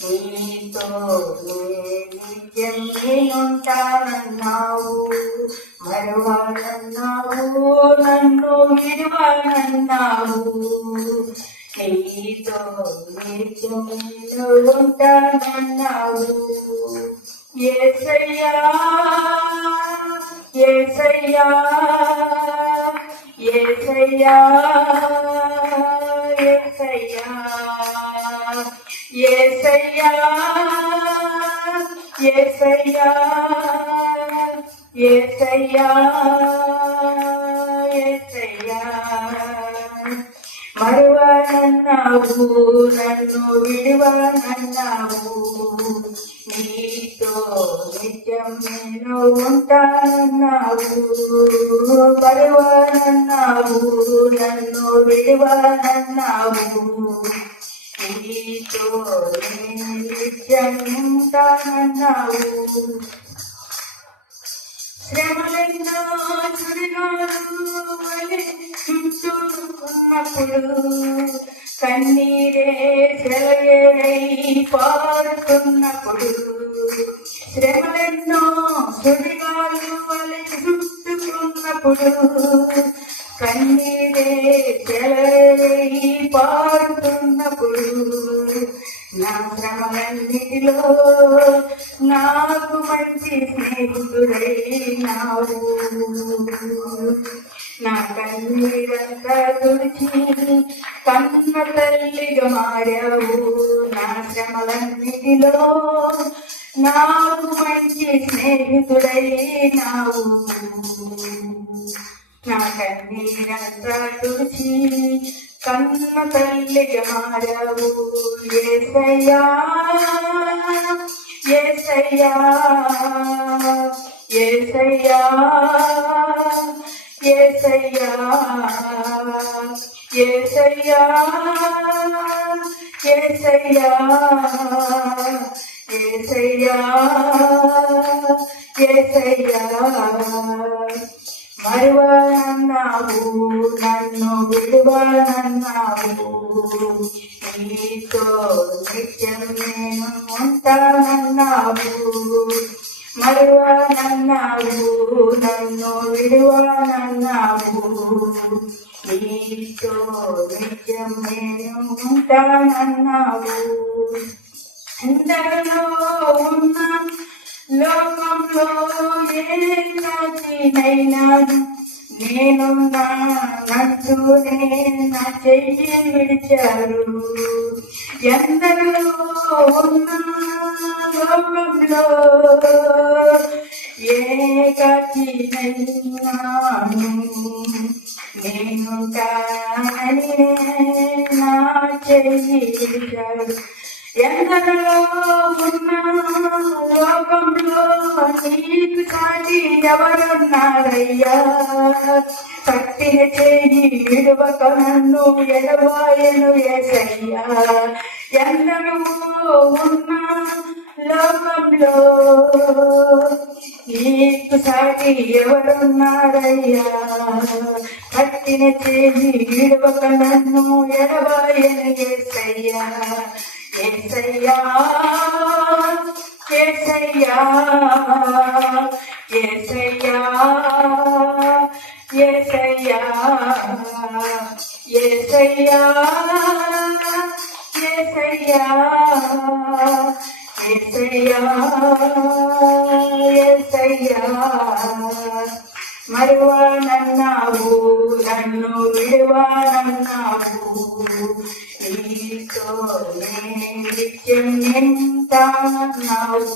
నీతో నిత్యం నేనుంటానన్నావు, మరువనన్నావు, నన్ను విడువనన్నావు. నీతో నిత్యం నేను ఉంటానన్నావు. యేసయ్యా యేసయ్యా యేసయ్యా యేసయ్యా యేసయ్యా యేసయ్యా యేసయ్యా యేసయ్యా మరువనన్నావు, నన్ను విడువనన్నావు. నీతో నిత్యం నేను ఉంటానన్నావు, మరువనన్నావు, నన్ను విడువనన్నావు. నీతో నేను నిత్యం ఉంటానన్నావు. శ్రమలెన్నో సుడిగాలు చుట్టూ ఉన్నప్పుడు, కన్నీరే సెలయేరై పారుతున్నప్పుడు, శ్రమలెన్నో సుడిగాలు చుట్టుకున్నప్పుడు, కన్నీరే సెలయేరై పారుతున్నప్పుడు, నా శ్రమలన్నిటిలో నాకు మంచి స్నేహితుడైనావు. నా కన్నీరంతా తుడిచి కన్న తల్లిగా మారావు. నా శ్రమలన్నిటిలో నాకు మంచి స్నేహితుడైనావు. నా కన్నీరంతా తుడిచి కన్న తల్లిగా మారావు. యేసయ్యా యేసయ్యా యేసయ్యా యేసయ్యా యేసయ్యా యేసయ్యా యేసయ్యా యేసయ్యా మరువనన్నావు, నన్ను విడువనన్నావు. నీతో నిత్యం నేను ఉంటానన్నావు, మరువనన్నావు, నన్ను విడువనన్నావు. నీతో నిత్యం నేను ఉంటానన్నావు. ఎందరిలో ఉన్న లోకంలో ఏనైనా నేను నచ్చునే నా చెయ్యి విడిచారు. ఎందరిలో ఉన్న లోకంలో ఏకైనాను నేను కానని నా చెయ్యి విడిచారు. ఎందరిలో ఉన్న లోకంలో నీకు సాటి ఎవరున్నారయ్యా? పట్టిన చేయి విడువక నన్ను ఎడబాయను యేసయ్యా. ఎందరో ఉన్న లోకంలో నీకు సాటి ఎవరున్నారయ్యా? పట్టిన చేయి విడువక నన్ను ఎడబాయను యేసయ్యా. యేసయ్యా యేసయ్యా యేసయ్యా యేసయ్యా యేసయ్యా యేసయ్యా యేసయ్యా యేసయ్యా మరువనన్నావు, నన్ను విడువనన్నావు. నీతో నిత్యం ఉంటానన్నావు,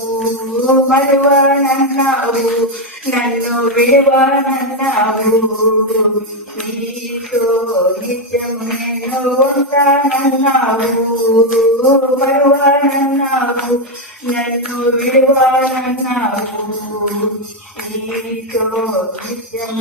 మరువనన్నావు, నన్ను విడువనన్నావు. నీతో నిత్యం నేను ఉంటానన్నావు, మరువనన్నావు, నన్ను విడువనన్నావు. నీతో నిత్యం